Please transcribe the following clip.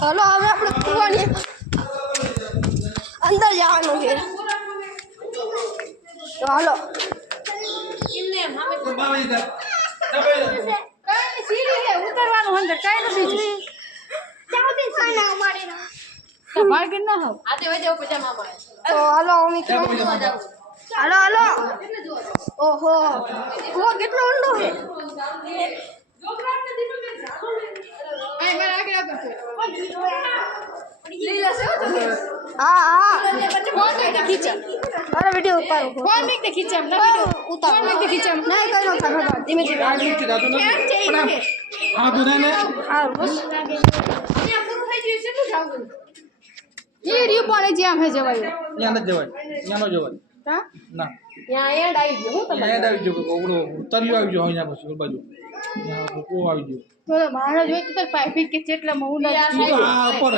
hello હવે આપણે કુવાની અંદર જવાનું છે તો હાલો ઉતરવાનું અંદર કઈ નથી ભાગી ના હોવ તો હાલો અમે હાલો હાલો ઓહો કુવો કેટલો ઊંડો છે હા હા અરે વિડિયો ઉતારો ફોન મેક દે ખીચમ ના વિડિયો ઉતારો ફોન મેક દે ખીચમ નહીં કઈ નો થાય ધીમે ધીમે હા દુનાને હા બસ એ રીયું પાડે જ્યાં હે જવાય ત્યાં ન જવાય ત્યાં ન જવાય હા ના ત્યાં એન્ડ આવી ગયો હું ત્યાં આવી ગયો ઓગળો તરિયો આવી ગયો અહીંયા પછી ઓલ બાજુ ત્યાં કોકો આવી ગયો તો મારા જોઈ તો પાઇપિંગ કે કેટલા મઉલા આ ઉપર